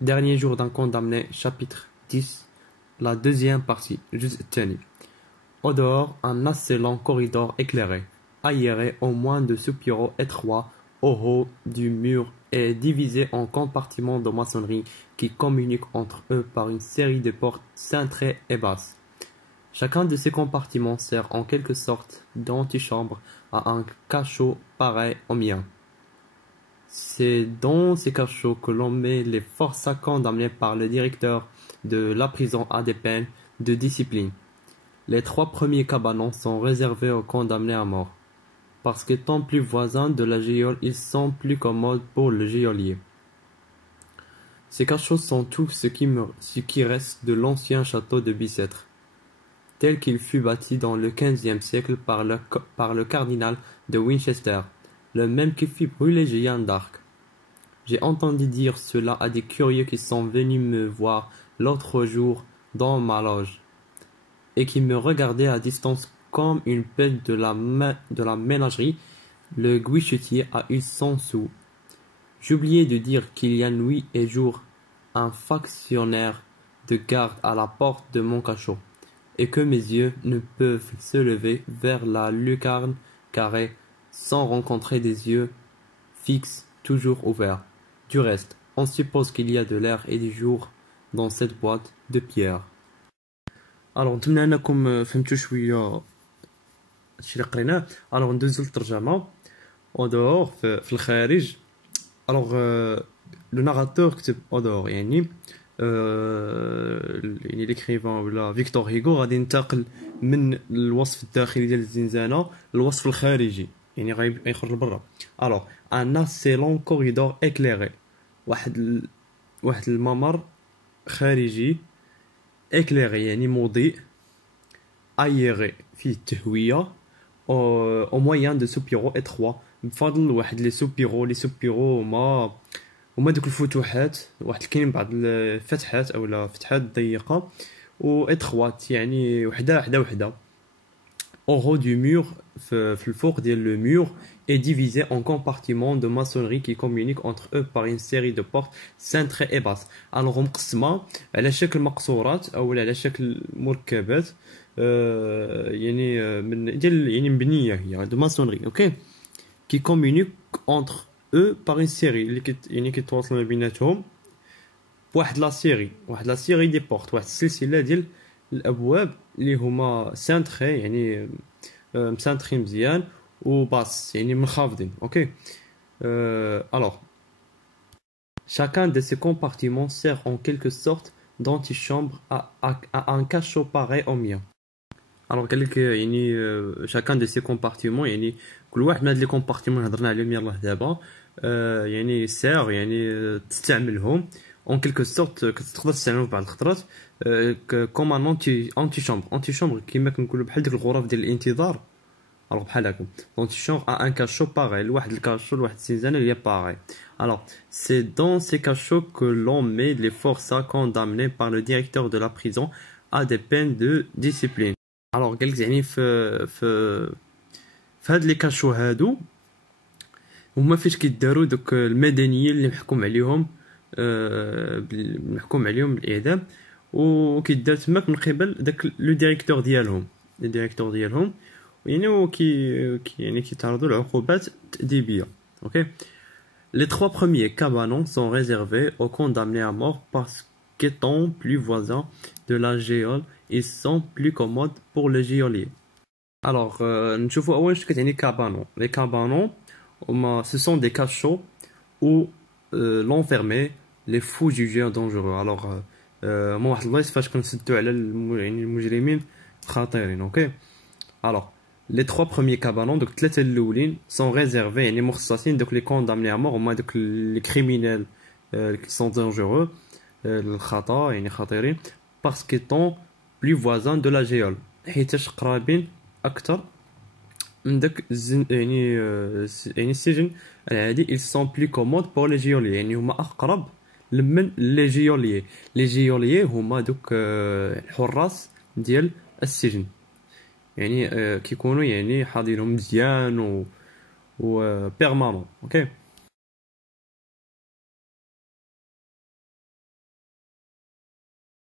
Dernier jour d'un condamné, chapitre 10, la deuxième partie, Juz Tani. Au dehors, un assez long corridor éclairé, aéré au moins de soupiraux étroits au haut du mur et divisé en compartiments de maçonnerie qui communiquent entre eux par une série de portes cintrées et basses. Chacun de ces compartiments sert en quelque sorte d'antichambre à un cachot pareil au mien. C'est dans ces cachots que l'on met les forçats condamnés par le directeur de la prison à des peines de discipline. Les 3 premiers cabanons sont réservés aux condamnés à mort, parce qu'étant plus voisins de la geôle, ils sont plus commodes pour le geôlier. Ces cachots sont tout ce qui reste de l'ancien château de Bicêtre, tel qu'il fut bâti dans le XVe siècle par le cardinal de Winchester, le même qui fit brûler Jeanne d'Arc. J'ai entendu dire cela à des curieux qui sont venus me voir l'autre jour dans ma loge, et qui me regardaient à distance comme une pelle de la ménagerie. Le guichetier a eu 100 sous. J'oubliais de dire qu'il y a nuit et jour un factionnaire de garde à la porte de mon cachot, et que mes yeux ne peuvent se lever vers la lucarne carrée sans rencontrer des yeux fixes toujours ouverts. Du reste, on suppose qu'il y a de l'air et du jour dans cette boîte de pierre. Alors نتمنى انكم فهمتوا شويه الشيء اللي قريناه. الوغ ندوزو للترجمه. او دور في الخارج. الوغ لو ناراتور كتب او دور يعني يعني ليكريفان ولا فيكتور هيغو غادي ينتقل من الوصف الداخلي ديال الزنزانه للوصف الخارجي، يعني غيخرج لبرا. الوغ ان اسي لون كوريدور اكليري، واحد الممر خارجي éclairé يعني مضيء، aéré فيه التهوية au moyen de soupiraux étroits، بفضل واحد لي سوبيرو هما دوك الفتوحات، واحد كاين بعض الفتحات اولا فتحات ضيقة و étroites يعني وحدة au haut du mur، في الفوق ديال le mur est divisé en compartiments de maçonnerie qui communiquent entre eux par une série de portes cintrées et basses. Alors مقسمة على شكل مقصورات او على شكل مركبات يعني من ديال يعني مبنية هي de maçonnerie، اوكي، qui communiquent entre eux par une série اللي يعني كيتواصلوا ما بيناتهم بواحد لا سيري دي بورت، واحد السلسلة ديال الابواب اللي هما سانتري يعني مسانترين مزيان ou basse يعني منخفضين، اوكي. Alors chacun de ces compartiments sert en quelque sorte d'antichambre à un cachot pareil au mien. Alors قال لك يعني chacun de ces compartiments يعني كل واحد من هاد لي كومبارتيمون هضرنا عليهم يلاه دابا يعني سير يعني تستعملهم en quelque sorte كتقدر تستعملهم في بعض الخطرات كوم ان انتي شامبر كيما كنقولوا بحال ديك الغرف ديال الانتظار. Alors بحال هكا l'antichambre a un cachot pareil، لواحد الكاشو لواحد السيزانه اللي pareil. Alors c'est dans ces cachots que l'on met les forçats condamnés par le directeur de la prison à des peines de discipline. Alors قال لك يعني في هاد لي كاشو هادو هما فاش كيداروا دوك المدنيين اللي محكوم عليهم بالاعدام، وكيدار تماك من قبل داك لو ديريكتور ديالهم يعني يعني كيتعرضوا لعقوبات تأديبية، اوكي. Les 3 premiers cabanons sont réservés aux condamnés à mort parce qu'étant plus voisins de la geôle, ils sont plus commodes pour le geôlier. Alors نشوفوا اول شيء كتعني cabanon. Les cabanons ce sont des cachots où l'enfermé les fous jugés dangereux. Alors هما واحد البلايص فاش كنسدوا على يعني المجرمين خطيرين، اوكي. Alors les 3 premiers cabanons دوك 3 الاولين sont réservés يعني مخصصين دوك les condamnés à mort، هما دوك les criminels qui sont dangereux الخطا يعني خطيرين parce qu'étant plus voisins de la geôle، حيتاش قرابين اكثر من داك يعني السجن العادي. ils sont plus commodes pour les geôliers يعني هما اقرب من لي جيوليي هما دوك الحراس ديال السجن، يعني كيكونوا يعني حاضرهم مزيان ou permanent. Ok.